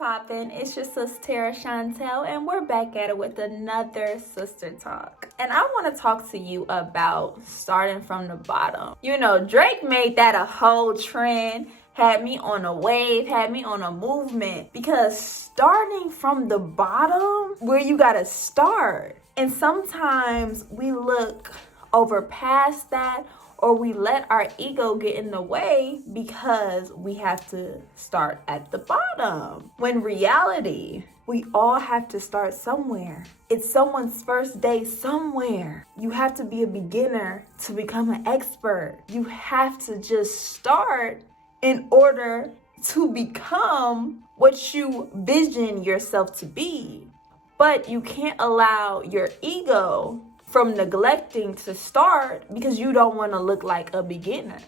Poppin', it's your sister Tara Chantel, and we're back at it with another sister talk. And I want to talk to you about starting from the bottom. You know, Drake made that a whole trend, had me on a wave, had me on a movement, because starting from the bottom, where you gotta start. And sometimes we look over past that, or we let our ego get in the way because we have to start at the bottom. When reality, we all have to start somewhere. It's someone's first day somewhere. You have to be a beginner to become an expert. You have to just start in order to become what you vision yourself to be. But you can't allow your ego from neglecting to start because you don't want to look like a beginner.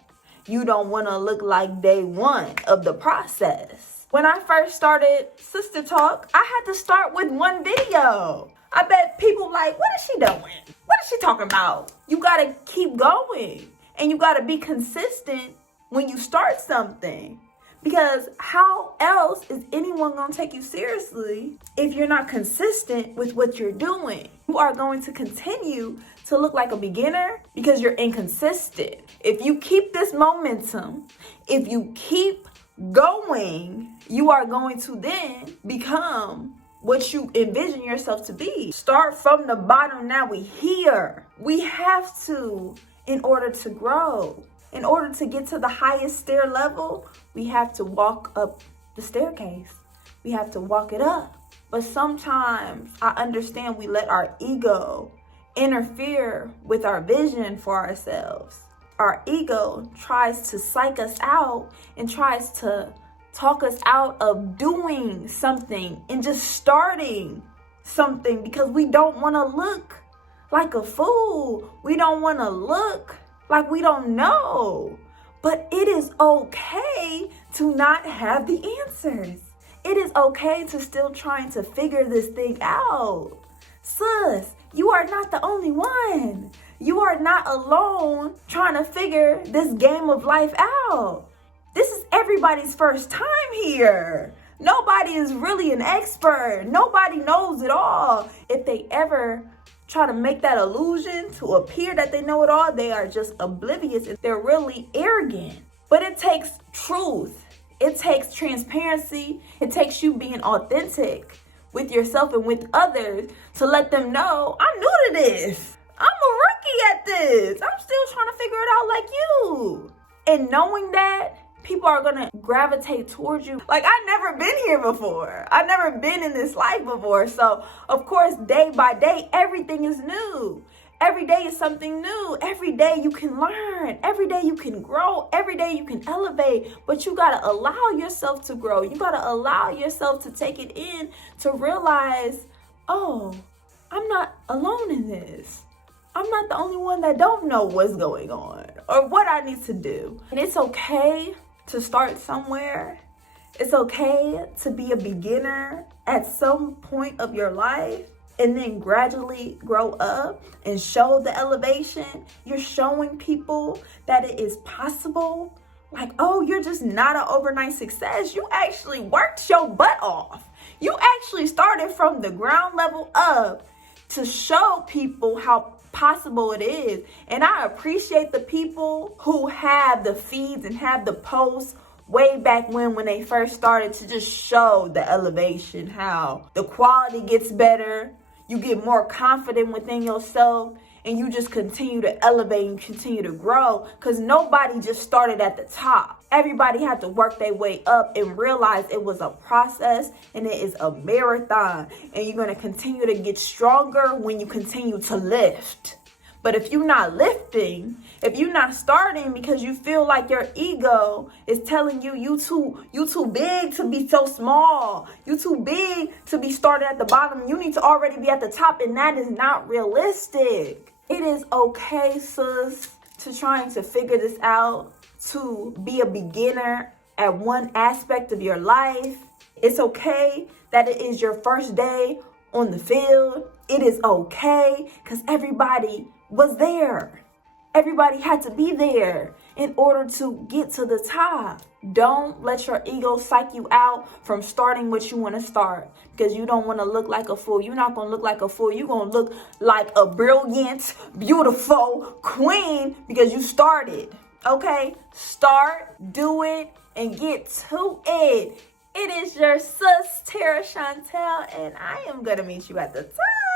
You don't want to look like day one of the process. When I first started Sister Talk, I had to start with one video. I bet people like, what is she doing? What is she talking about? You got to keep going, and you got to be consistent when you start something. Because how else is anyone going to take you seriously if you're not consistent with what you're doing? You are going to continue to look like a beginner because you're inconsistent. If you keep this momentum, if you keep going, you are going to then become what you envision yourself to be. Start from the bottom. Now we here. We have to, in order to grow. In order to get to the highest stair level, we have to walk up the staircase. We have to walk it up. But sometimes I understand we let our ego interfere with our vision for ourselves. Our ego tries to psych us out and tries to talk us out of doing something and just starting something because we don't want to look like a fool. We don't want to look like we don't know. But it is okay to not have the answers. It is okay to still trying to figure this thing out. Sis, you are not the only one. You are not alone trying to figure this game of life out. This is everybody's first time here. Nobody is really an expert. Nobody knows it all. If they ever try to make that illusion to appear that they know it all, they are just oblivious. They're really arrogant. But it takes truth. It takes transparency. It takes you being authentic with yourself and with others to let them know, I'm new to this. I'm a rookie at this. I'm still trying to figure it out like you. And knowing that, people are going to gravitate towards you. Like, I've never been here before. I've never been in this life before. So, of course, day by day, everything is new. Every day is something new. Every day you can learn. Every day you can grow. Every day you can elevate. But you got to allow yourself to grow. You got to allow yourself to take it in to realize, oh, I'm not alone in this. I'm not the only one that don't know what's going on or what I need to do. And it's okay to start somewhere. It's okay to be a beginner at some point of your life and then gradually grow up and show the elevation. You're showing people that it is possible. Like, oh, you're just not an overnight success. You actually worked your butt off. You actually started from the ground level up to show people how possible it is. And I appreciate the people who have the feeds and have the posts way back when they first started to just show the elevation, how the quality gets better, you get more confident within yourself, and you just continue to elevate and continue to grow, because nobody just started at the top. Everybody had to work their way up and realize it was a process and it is a marathon, and you're going to continue to get stronger when you continue to lift. But if you're not lifting, if you're not starting because you feel like your ego is telling you you too big to be so small, you too big to be started at the bottom, you need to already be at the top, and that is not realistic. It is okay, sis, to trying to figure this out, to be a beginner at one aspect of your life. It's okay that it is your first day on the field. It is okay because everybody was there. Everybody had to be there. in order to get to the top. Don't let your ego psych you out from starting what you want to start, because you don't want to look like a fool. You're not going to look like a fool. You're going to look like a brilliant, beautiful queen because you started. Okay? Start, do it, and get to it. It is your sis, Tara Chantel, and I am going to meet you at the top.